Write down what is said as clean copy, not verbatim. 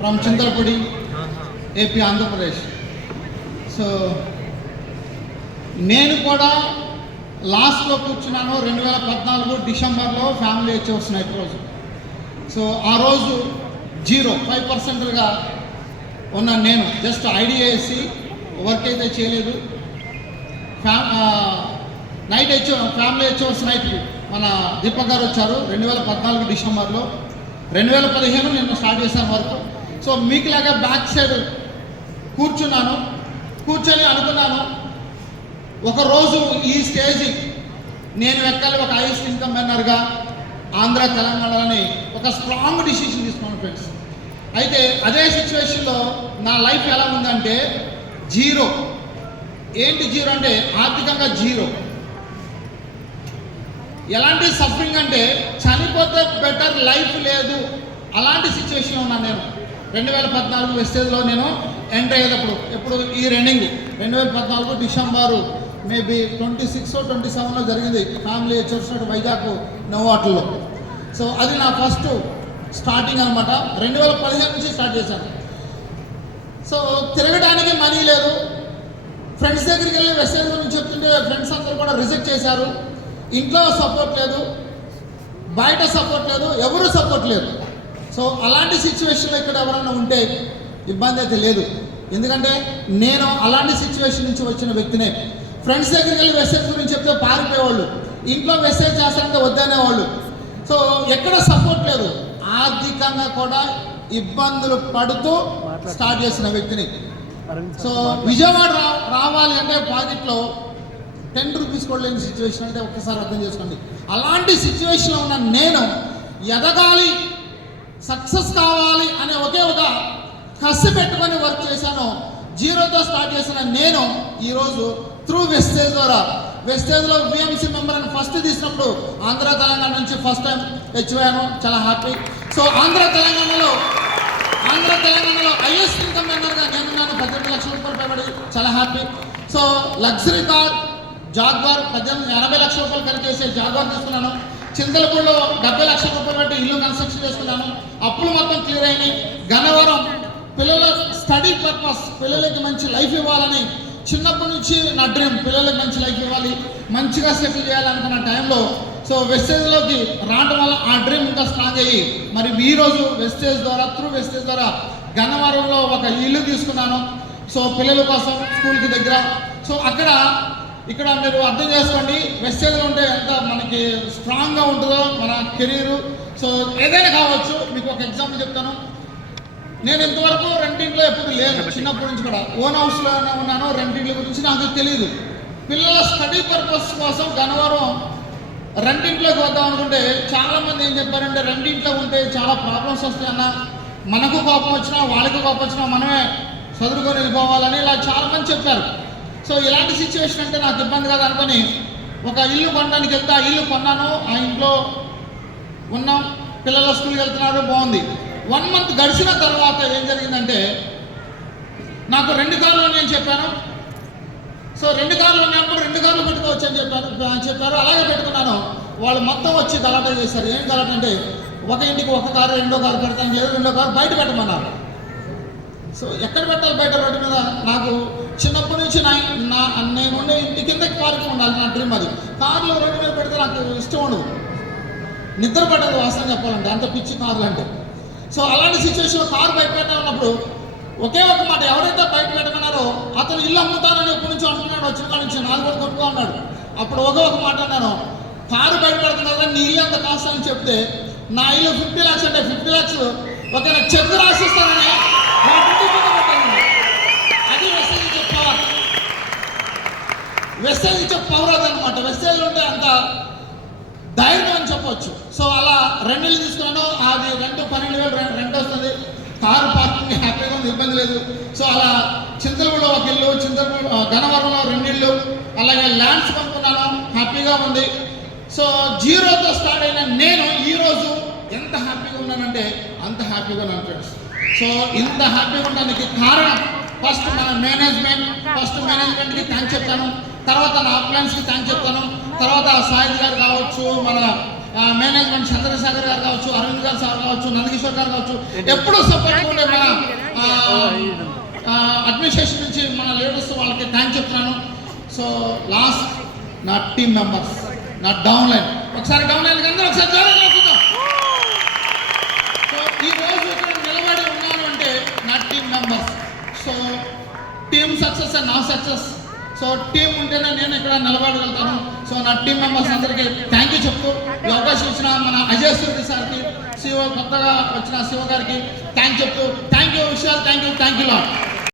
From Chintalapudi, AP, Andhra Pradesh. So నేను కూడా లాస్ట్లో కూర్చున్నాను 2014 డిసెంబర్లో ఫ్యామిలీ అచీవర్స్ నైట్ రోజు. సో ఆ రోజు 5%గా ఉన్నాను నేను. జస్ట్ ఐడియా వేసి వర్క్ అయితే చేయలేదు. నైట్ ఫ్యామిలీ అచీవర్స్ నైట్కి మన దీపక్ గారు వచ్చారు 2014 డిసెంబర్లో. 2015 నేను స్టార్ట్ చేశాను వర్క్. సో మీకులాగా బ్యాక్ సైడ్ కూర్చొని అనుకున్నాను ఒకరోజు ఈ స్టేజ్ నేను ఎక్కాలి, ఒక హైయెస్ట్ ఇన్కమ్ ఎర్నర్గా ఆంధ్ర తెలంగాణలోని ఒక స్ట్రాంగ్ డిసిషన్ తీసుకున్నాను ఫ్రెండ్స్. అయితే అదే సిచ్యువేషన్లో నా లైఫ్ ఎలా ఉందంటే జీరో. ఏంటి జీరో అంటే ఆర్థికంగా జీరో. ఎలాంటి సఫరింగ్ అంటే చనిపోతే బెటర్ లైఫ్ లేదు, అలాంటి సిచ్యువేషన్లో ఉన్నాను నేను. 2014 వెస్టేజ్లో నేను ఎంటర్ అయ్యేటప్పుడు, ఎప్పుడు ఈ రన్నింగ్ 2014 డిసెంబరు మేబీ 26 or 27 జరిగింది ఫ్యామిలీ వచ్చినట్టు వైజాగ్ నోవాటల్లో. సో అది నా ఫస్ట్ స్టార్టింగ్ అనమాట. 2015 నుంచి స్టార్ట్ చేశాను. సో తిరగడానికి మనీ లేదు. ఫ్రెండ్స్ దగ్గరికి వెళ్ళి వెస్టేజ్ గురించి చెప్తుంటే ఫ్రెండ్స్ అందరూ కూడా రిజెక్ట్ చేశారు. ఇంట్లో సపోర్ట్ లేదు, బయట సపోర్ట్ లేదు, ఎవరు సపోర్ట్ లేదు. సో అలాంటి సిచ్యువేషన్లో ఇక్కడ ఎవరైనా ఉంటే ఇబ్బంది అయితే లేదు. ఎందుకంటే నేను అలాంటి సిచ్యువేషన్ నుంచి వచ్చిన వ్యక్తినే. ఫ్రెండ్స్ దగ్గరికి వెళ్ళి వెస్టేజ్ గురించి చెప్తే పారిపోయేవాళ్ళు, ఇంట్లో వెస్టేజ్ చేస్తారంటే వద్దనేవాళ్ళు. సో ఎక్కడ సపోర్ట్ లేదు. ఆర్థికంగా కూడా ఇబ్బందులు పడుతూ స్టార్ట్ చేసిన వ్యక్తిని. సో విజయవాడ రావాలి అంటే పాకెట్లో 10 రూపీస్ కూడా లేని సిచ్యువేషన్ అంటే ఒక్కసారి అర్థం చేసుకోండి. అలాంటి సిచ్యువేషన్లో ఉన్న నేను ఎదగాలి, సక్సెస్ కావాలి అనే ఒకే ఒక కసి పెట్టుకొని వర్క్ చేశాను. జీరోతో స్టార్ట్ చేసిన నేను ఈరోజు త్రూ వెస్టేజ్ ద్వారా, వెస్టేజ్లో విఎంసీ మెంబర్ అని ఫస్ట్ తీసినప్పుడు ఆంధ్ర తెలంగాణ నుంచి ఫస్ట్ టైం తెచ్చిపోయాను. చాలా హ్యాపీ. సో ఆంధ్ర తెలంగాణలో హైయెస్ట్ ఇన్కమ్ ఎర్నర్గా నేనున్నాను. 18 లక్షల రూపాయలు పైబడి చాలా happy. So luxury car jaguar 80 లక్షల రూపాయలు ఖరీదు చేసే జాగ్వార్ తీసుకున్నాను. చింతలపూడిలో 70 లక్షల రూపాయలు పెట్టి ఇల్లు కన్స్ట్రక్షన్ చేసుకున్నాను. అప్పులు మొత్తం క్లియర్ అయినాయి. గన్నవరం పిల్లల స్టడీ పర్పస్, పిల్లలకి మంచి లైఫ్ ఇవ్వాలని చిన్నప్పటి నుంచి నా డ్రీమ్, పిల్లలకి మంచి లైఫ్ ఇవ్వాలి, మంచిగా సెటిల్ చేయాలనుకున్న టైంలో సో వెస్టేజ్లోకి రావడం వల్ల ఆ డ్రీమ్ ఇంకా స్ట్రాంగ్ అయ్యి మరి ఈరోజు త్రూ వెస్టేజ్ ద్వారా గన్నవరంలో ఒక ఇల్లు తీసుకున్నాను. సో పిల్లల కోసం స్కూల్కి దగ్గర. సో ఇక్కడ మీరు అర్థం చేసుకోండి వెస్టేజ్లో ఉంటే ఎంత మనకి స్ట్రాంగ్గా ఉంటుందో మన కెరీరు. సో ఏదైనా కావచ్చు. మీకు ఒక ఎగ్జాంపుల్ చెప్తాను. నేను ఇంతవరకు రెంటింట్లో ఎప్పుడు లేను. చిన్నప్పటి నుంచి కూడా ఓన్ హౌస్లోనే ఉన్నాను. రెంటింట్ల గురించి నాకు తెలియదు. పిల్లల స్టడీ పర్పస్ కోసం గన్నవరం రెంటింట్లోకి వద్దాం అనుకుంటే చాలామంది ఏం చెప్పారంటే రెంటింట్లో ఉంటే చాలా ప్రాబ్లమ్స్ వస్తాయన్న, మనకు కోపం వచ్చినా వాళ్ళకి కోపం వచ్చినా మనమే చదువుకొని వెళ్ళిపోవాలని ఇలా చాలామంది చెప్పారు. సో ఇలాంటి సిచ్యువేషన్ అంటే నాకు ఇబ్బంది కదా అనుకొని ఒక ఇల్లు కొనడానికి వెళ్తే ఆ ఇల్లు కొన్నాను. ఆ ఇంట్లో ఉన్నాం, పిల్లలు స్కూల్కి వెళ్తున్నారు, బాగుంది. 1 month గడిచిన తర్వాత ఏం జరిగిందంటే నాకు 2 కార్లు నేను చెప్పాను. సో 2 కార్లు ఉన్నప్పుడు 2 కార్లు పెట్టుకోవచ్చు అని చెప్పారు. అలాగే పెట్టుకున్నాను. వాళ్ళు మొత్తం వచ్చి గలాట చేశారు. ఏం గలాట అంటే ఒక ఇంటికి ఒక కారు, 2వ కారు పెడతాను లేదు, 2వ కారు బయట పెట్టమన్నారు. సో ఎక్కడ పెట్టాలి బయట రోడ్డు మీద? నాకు చిన్నప్పటి నుంచి నేనుండే ఇంటి కిందకి పార్కింగ్ ఉండాలి, నా డ్రీమ్ అది. కార్లో రోడ్డు మీద పెడితే నాకు ఇష్టం ఉండదు, నిద్ర పట్టదు వాసన చెప్పాలంటే, అంత పిచ్చి కార్లు అంటే. సో అలాంటి సిచ్యువేషన్లో కారు బయట పెట్టాలన్నప్పుడు ఒకే ఒక మాట, ఎవరైతే బయట పెట్టమన్నారో అతను ఇల్లు అమ్ముతానని ఎప్పటి నుంచి అంటున్నాడు. వచ్చిన కాడి నుంచి నాకు కూడా కొట్టుకో అన్నాడు. అప్పుడు ఒక మాట అన్నాను, కారు బయట పెడుతున్నా నీ ఇల్లు అంత కాస్ట్ అని చెప్తే నా ఇల్లు 50 lakhs అంటే 50 lakhs ఒక చెక్ రాసిస్తానని అది వెస్టేజ్ ఇచ్చే పవర్. వెస్టేజ్ ఇచ్చే పవర్ అదనమాట. వెస్టేజ్ ఉంటే అంత ధైర్యం అని చెప్పవచ్చు. సో అలా 2 ఇల్లు తీసుకున్నాను. అది రెంట్ 12,000 రెంట్ వస్తుంది. కారు పార్కింగ్ హ్యాపీగా ఉంది, ఇబ్బంది లేదు. సో అలా చింతలపూడిలో ఒక ఇల్లు, గన్నవరంలో 2 ఇళ్ళు, అలాగే ల్యాండ్స్ కొనుక్కున్నాను, హ్యాపీగా ఉంది. సో జీరోతో స్టార్ట్ అయిన నేను ఈరోజు ఎంత హ్యాపీగా ఉన్నానంటే అంత హ్యాపీగా ఉన్నాను ఫ్రెండ్స్. సో ఇంత హ్యాపీగా ఉండడానికి కారణం ఫస్ట్ మన మేనేజ్మెంట్కి థ్యాంక్స్ చెప్తాను. తర్వాత నా అప్లయన్స్కి థ్యాంక్స్ చెప్తాను. తర్వాత సాయి గారు కావచ్చు, మన మేనేజ్మెంట్ చంద్రశేఖర్ గారు కావచ్చు, అరవింద్ గారు సార్ కావచ్చు, నందకిషోర్ గారు కావచ్చు, ఎప్పుడూ సపోర్ట్ ఉండే మన అడ్మినిస్ట్రేషన్ నుంచి మన లీడర్స్ వాళ్ళకి థ్యాంక్ చెప్తున్నాను. సో లాస్ట్ నా టీమ్ మెంబర్స్, నా డౌన్ లైన్, ఒకసారి డౌన్ లైన్ అందరూ ఒకసారి జోరంగా చూద్దాం. సో ఈ రోజు ఇక్కడ నిలబడి ఉన్నాను అంటే నా team members. So team success and నా సక్సెస్. సో టీం ఉంటేనే నేను ఇక్కడ నిలబడగలుగుతాను. సో నా టీం మెంబర్స్ అందరికీ థ్యాంక్ యూ చెప్తూ ఈ అవకాశం ఇచ్చిన మన అజయ్ సూర్య సార్కి, సిఓ కొత్తగా వచ్చిన శివ గారికి థ్యాంక్ చెప్తూ thank you Vishal, thank you lot.